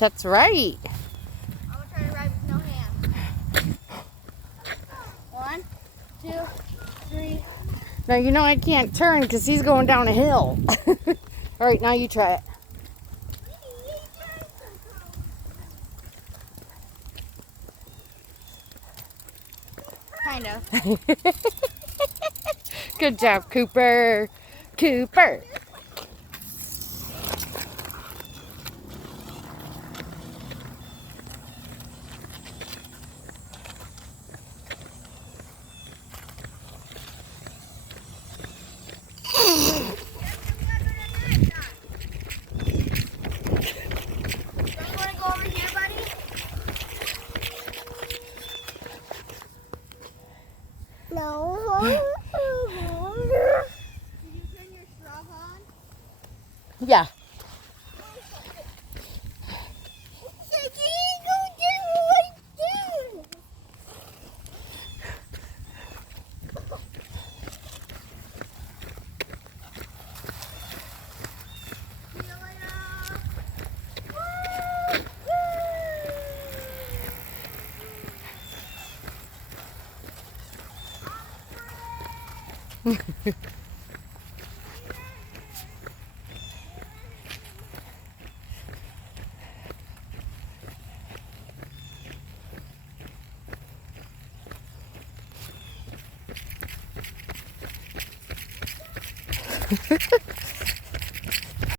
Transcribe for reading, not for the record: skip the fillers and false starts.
That's right. I'm gonna try to ride with no hands. 1, 2, 3. Now you know I can't turn because he's going down a hill. All right, now you try it. Kind of. Good job, Cooper. Cooper. No. Did you turn your straw on? Yeah.